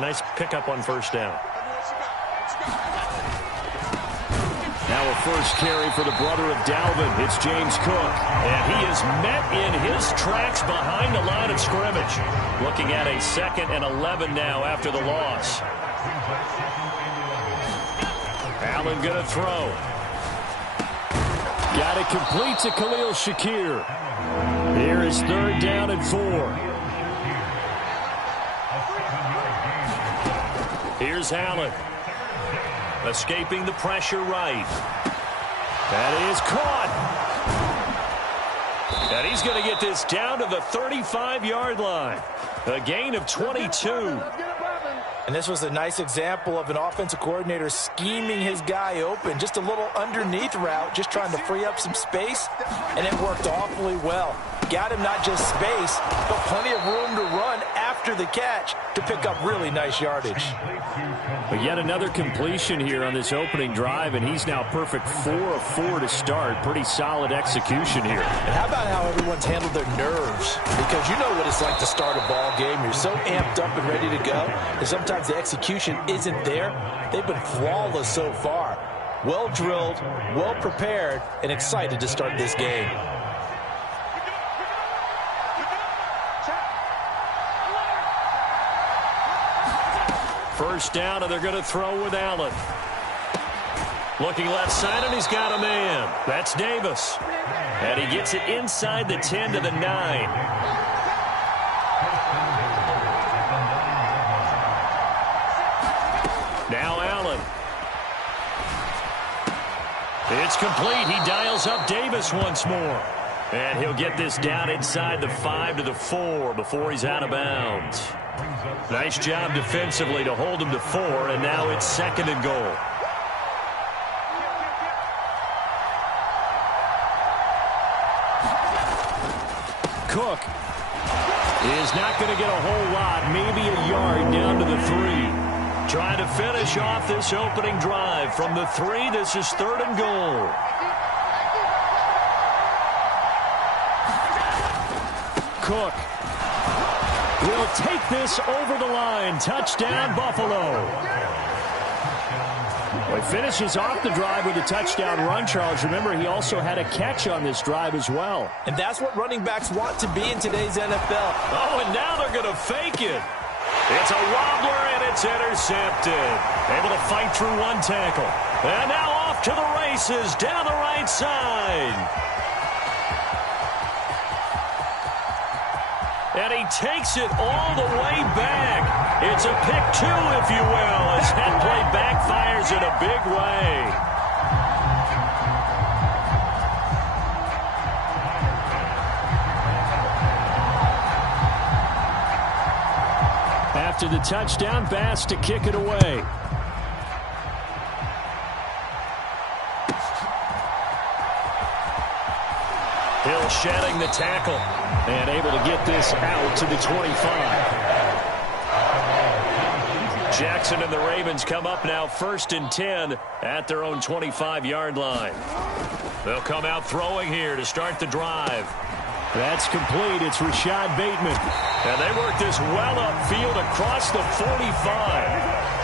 Nice pickup on first down. Now a first carry for the brother of Dalvin. It's James Cook. And he is met in his tracks behind the line of scrimmage. Looking at a 2nd and 11 now after the loss. Allen going to throw. Got it complete to Khalil Shakir. Here is 3rd down and 4. Here's Allen. Escaping the pressure right. That is caught. And he's going to get this down to the 35-yard line. A gain of 22. And this was a nice example of an offensive coordinator scheming his guy open. Just a little underneath route, just trying to free up some space, and it worked awfully well. Got him not just space, but plenty of room to run after the catch to pick up really nice yardage. But yet another completion here on this opening drive, and he's now perfect 4 of 4 to start. Pretty solid execution here. And how about how everyone's handled their nerves? Because you know what it's like to start a ball game. You're so amped up and ready to go, and sometimes the execution isn't there. They've been flawless so far. Well drilled, well prepared, and excited to start this game. First down, and they're going to throw with Allen. Looking left side, and he's got a man. That's Davis. And he gets it inside the 10 to the 9. Now Allen. It's complete. He dials up Davis once more. And he'll get this down inside the 5 to the 4 before he's out of bounds. Nice job defensively to hold him to 4, and now it's 2nd and goal. Cook is not going to get a whole lot, maybe a yard down to the 3. Trying to finish off this opening drive from the 3. This is 3rd and goal. Cook will take this over the line. Touchdown, Buffalo. Well, he finishes off the drive with a touchdown run, Charles. Remember, he also had a catch on this drive as well. And that's what running backs want to be in today's NFL. Oh, and now they're going to fake it. It's a wobbler, and it's intercepted. Able to fight through one tackle. And now off to the races down the right side. And he takes it all the way back. It's a pick 2, if you will, as that play backfires in a big way. After the touchdown, Bass to kick it away. Hill shedding the tackle. And able to get this out to the 25. Jackson and the Ravens come up now 1st and 10 at their own 25-yard line. They'll come out throwing here to start the drive. That's complete. It's Rashad Bateman. And they work this well upfield across the 45.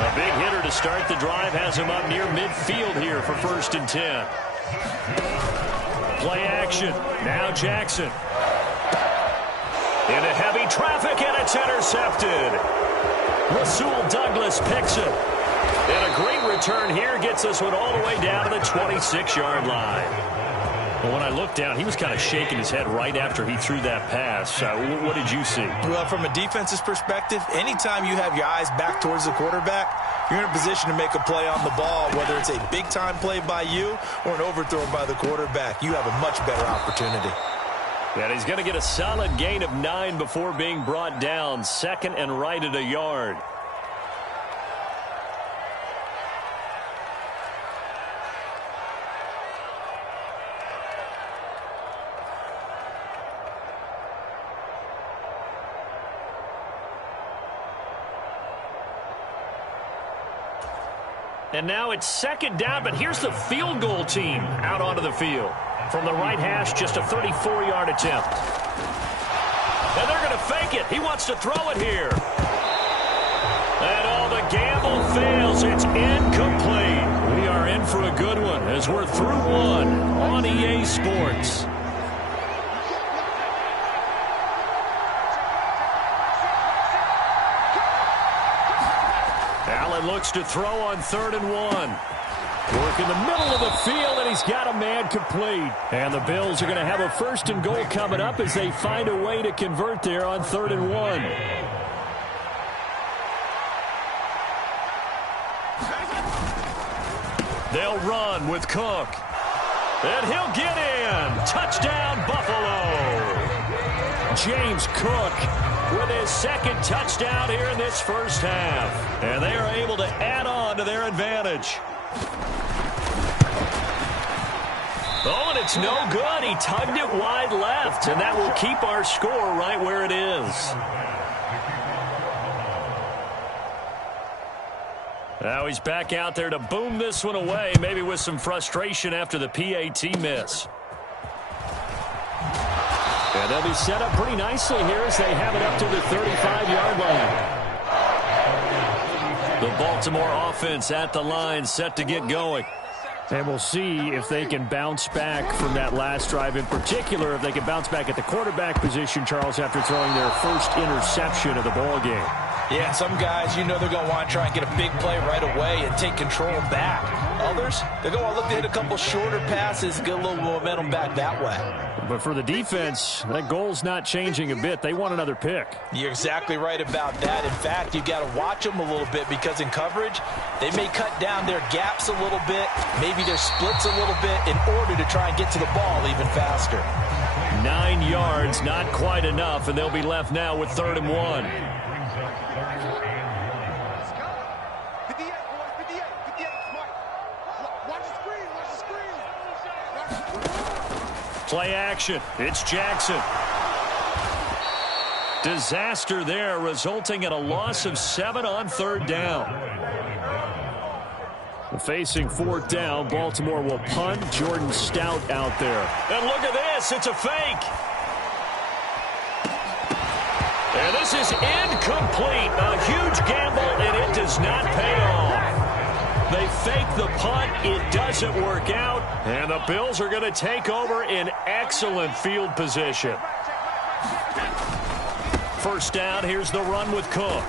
A big hitter to start the drive has him up near midfield here for 1st and 10. Play action. Now Jackson. Into heavy traffic, and it's intercepted. Rasul Douglas picks it. And a great return here gets this one all the way down to the 26-yard line. Well, when I looked down, he was kind of shaking his head right after he threw that pass. What did you see? Well, from a defense's perspective, anytime you have your eyes back towards the quarterback, you're in a position to make a play on the ball, whether it's a big-time play by you or an overthrow by the quarterback. You have a much better opportunity. And he's going to get a solid gain of 9 before being brought down. 2nd and right at a yard. And now it's 2nd down, but here's the field goal team out onto the field. From the right hash, just a 34-yard attempt. And they're going to fake it. He wants to throw it here. And scramble fails. It's incomplete. We are in for a good one as we're through one on EA Sports. Allen looks to throw on 3rd and 1. Work in the middle of the field, and he's got a man complete. And the Bills are going to have a 1st and goal coming up as they find a way to convert there on 3rd and 1. They'll run with Cook. And he'll get in. Touchdown, Buffalo. James Cook with his 2nd touchdown here in this first half. And they are able to add on to their advantage. Oh, and it's no good. He tugged it wide left, and that will keep our score right where it is. Now he's back out there to boom this one away, maybe with some frustration after the PAT miss. And they'll be set up pretty nicely here as they have it up to the 35-yard line. The Baltimore offense at the line, set to get going. And we'll see if they can bounce back from that last drive, in particular if they can bounce back at the quarterback position, Charles, after throwing their first interception of the ball game. Yeah, some guys, you know they're going to want to try and get a big play right away and take control back. Others, they're going to want to look to hit a couple shorter passes, get a little momentum back that way. But for the defense, that goal's not changing a bit. They want another pick. You're exactly right about that. In fact, you got to watch them a little bit because in coverage, they may cut down their gaps a little bit, maybe their splits a little bit in order to try and get to the ball even faster. 9 yards, not quite enough, and they'll be left now with 3rd and 1. Play action. It's Jackson. Disaster there, resulting in a loss of 7 on 3rd down. Facing 4th down, Baltimore will punt. Jordan Stout out there. And look at this. It's a fake. And this is incomplete. A huge gamble, and it does not pay off. They fake the punt. It doesn't work out. And the Bills are going to take over in excellent field position. First down, here's the run with Cook.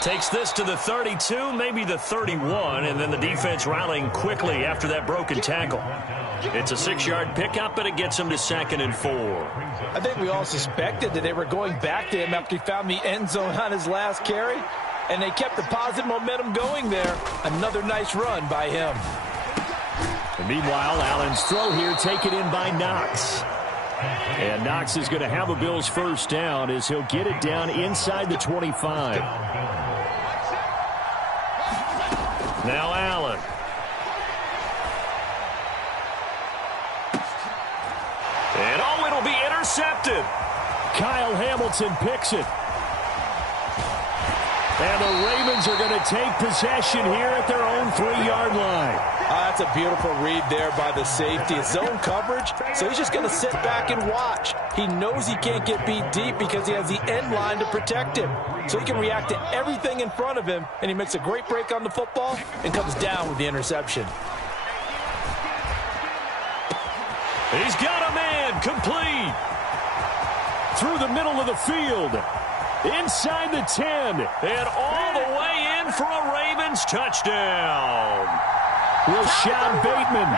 Takes this to the 32, maybe the 31, and then the defense rallying quickly after that broken tackle. It's a 6-yard pickup, but it gets him to 2nd and 4. I think we all suspected that they were going back to him after he found the end zone on his last carry, and they kept the positive momentum going there. Another nice run by him. And meanwhile, Allen's throw here taken in by Knox. And Knox is going to have a Bills first down as he'll get it down inside the 25. Now Allen. And oh, it'll be intercepted. Kyle Hamilton picks it. And the Ravens are going to take possession here at their own 3-yard line. That's a beautiful read there by the safety. It's zone coverage, so he's just going to sit back and watch. He knows he can't get beat deep because he has the end line to protect him. So he can react to everything in front of him, and he makes a great break on the football and comes down with the interception. He's got a man complete. Through the middle of the field. Inside the 10. And all the way in for a Ravens touchdown. Rashad Bateman.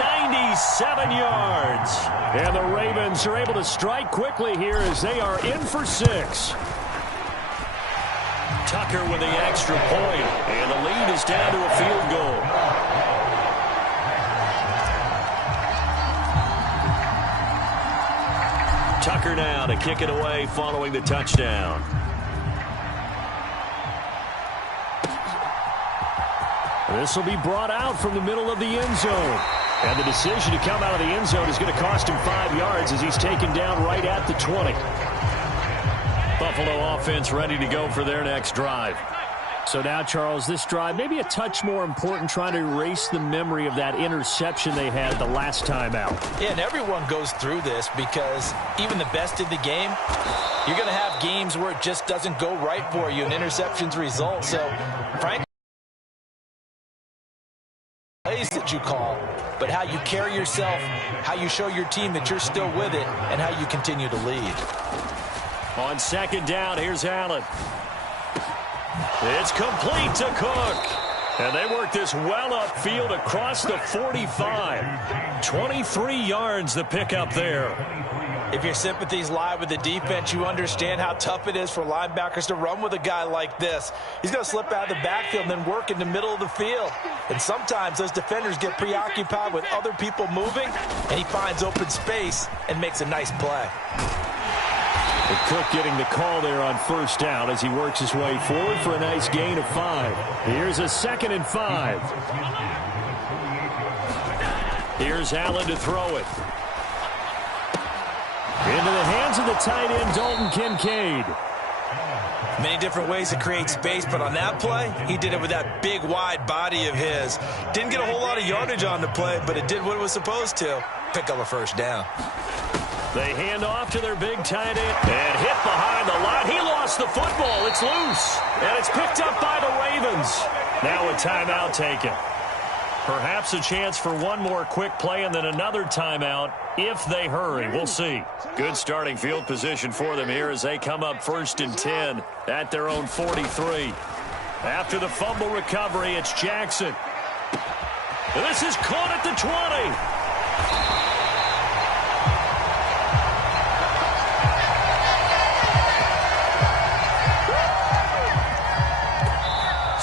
97 yards. And the Ravens are able to strike quickly here as they are in for 6. Tucker with the extra point. And the lead is down to a field goal. Tucker now to kick it away following the touchdown. This will be brought out from the middle of the end zone. And the decision to come out of the end zone is going to cost him 5 yards as he's taken down right at the 20. Buffalo offense ready to go for their next drive. So now, Charles, this drive maybe a touch more important, trying to erase the memory of that interception they had the last time out. Yeah, and everyone goes through this because even the best in the game, you're going to have games where it just doesn't go right for you and interceptions result. So, frankly, plays that you call, but how you carry yourself, how you show your team that you're still with it, and how you continue to lead. On second down, here's Allen. It's complete to Cook. And they work this well upfield across the 45. 23 yards the pickup there. If your sympathies lie with the defense, you understand how tough it is for linebackers to run with a guy like this. He's going to slip out of the backfield and then work in the middle of the field. And sometimes those defenders get preoccupied with other people moving, and he finds open space and makes a nice play. And Cook getting the call there on first down as he works his way forward for a nice gain of 5. Here's a 2nd and 5. Here's Allen to throw it. Into the hands of the tight end, Dalton Kincaid. Many different ways to create space, but on that play, he did it with that big, wide body of his. Didn't get a whole lot of yardage on the play, but it did what it was supposed to. Pick up a first down. They hand off to their big tight end. And hit behind the line. He lost the football. It's loose. And it's picked up by the Ravens. Now a timeout taken. Perhaps a chance for one more quick play and then another timeout if they hurry. We'll see. Good starting field position for them here as they come up 1st and 10 at their own 43. After the fumble recovery, it's Jackson. This is caught at the 20.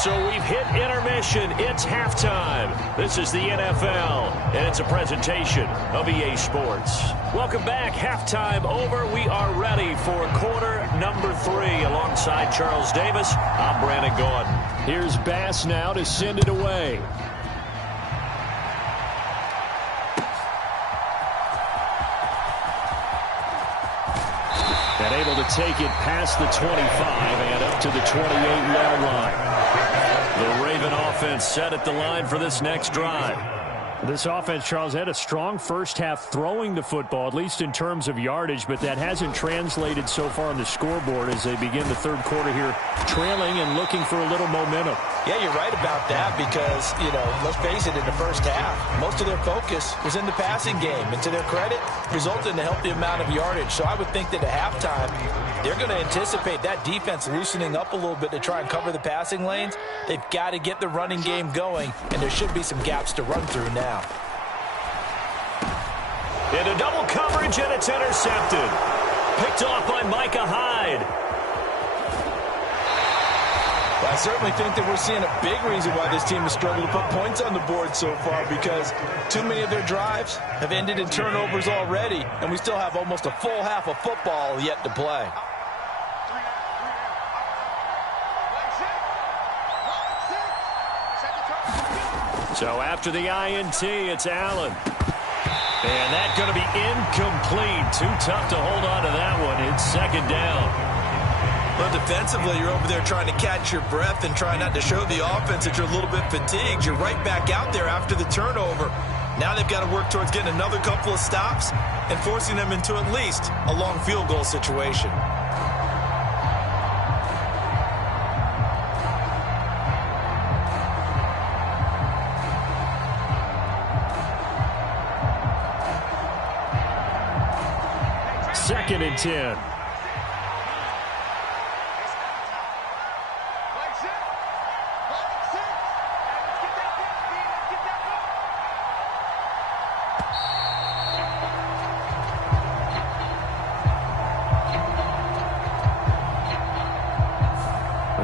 So we've hit intermission. It's halftime. This is the NFL, and it's a presentation of EA Sports. Welcome back. Halftime over. We are ready for quarter number 3. Alongside Charles Davis, I'm Brandon Gordon. Here's Bass now to send it away. And able to take it past the 25 and up to the 28-yard line. The Raven offense set at the line for this next drive. This offense, Charles, had a strong first half throwing the football, at least in terms of yardage, but that hasn't translated so far on the scoreboard as they begin the third quarter here, trailing and looking for a little momentum. Yeah, you're right about that because, let's face it, in the first half, most of their focus was in the passing game. And to their credit, resulted in a healthy amount of yardage. So I would think that at halftime, they're going to anticipate that defense loosening up a little bit to try and cover the passing lanes. They've got to get the running game going, and there should be some gaps to run through now. Into double coverage, and it's intercepted. Picked off by Micah Hyde. Well, I certainly think that we're seeing a big reason why this team has struggled to put points on the board so far, because too many of their drives have ended in turnovers already, and we still have almost a full half of football yet to play. So after the INT, it's Allen. And that's going to be incomplete. Too tough to hold on to that one. It's 2nd down. Well, defensively, you're over there trying to catch your breath and try not to show the offense that you're a little bit fatigued. You're right back out there after the turnover. Now they've got to work towards getting another couple of stops and forcing them into at least a long field goal situation. Second and 10.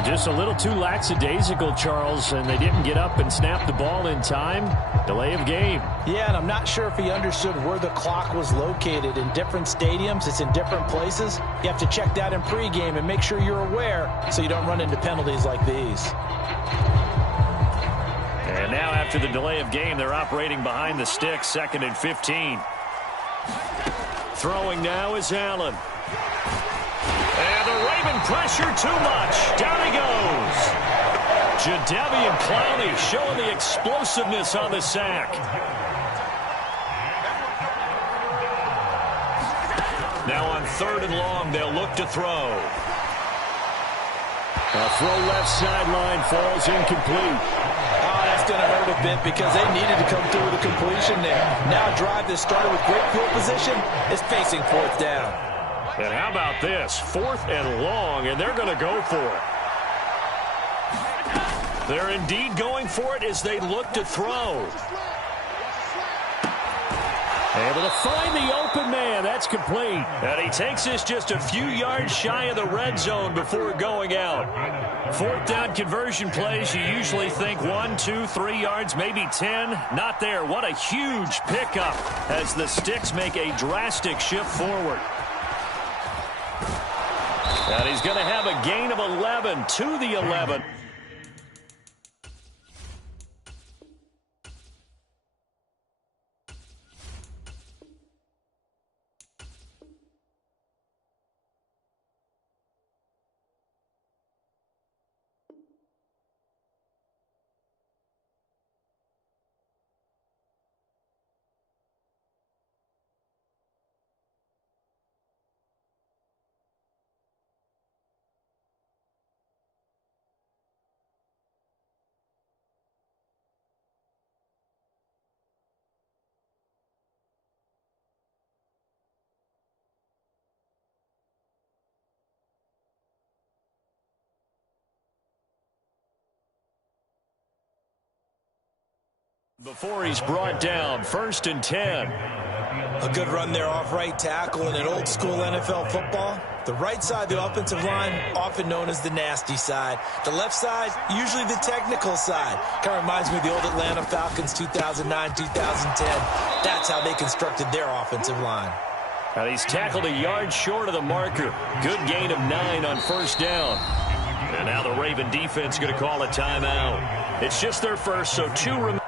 Just a little too lackadaisical, Charles, and they didn't get up and snap the ball in time. Delay of game. Yeah, and I'm not sure if he understood where the clock was located. In different stadiums, it's in different places. You have to check that in pregame and make sure you're aware so you don't run into penalties like these. And now after the delay of game, they're operating behind the sticks, 2nd and 15. Throwing now is Allen. And the Raven pressure too much. Down he goes. Jadeveon Clowney showing the explosiveness on the sack. Now on 3rd and long, they'll look to throw. A throw left sideline falls incomplete. Oh, that's going to hurt a bit because they needed to come through with a completion there. Now a drive that started with great field position is facing 4th down. And how about this? 4th and long, and they're going to go for it. They're indeed going for it as they look to throw. Able to find the open man. That's complete. And he takes this just a few yards shy of the red zone before going out. 4th down conversion plays, you usually think 1, 2, 3 yards, maybe 10. Not there. What a huge pickup as the Sticks make a drastic shift forward. And he's going to have a gain of 11 to the 11. Before he's brought down, 1st and 10. A good run there off right tackle in an old school NFL football. The right side of the offensive line, often known as the nasty side. The left side, usually the technical side. Kind of reminds me of the old Atlanta Falcons 2009, 2010. That's how they constructed their offensive line. And he's tackled a yard short of the marker. Good gain of 9 on 1st down. And now the Raven defense going to call a timeout. It's just their first, so 2 remain.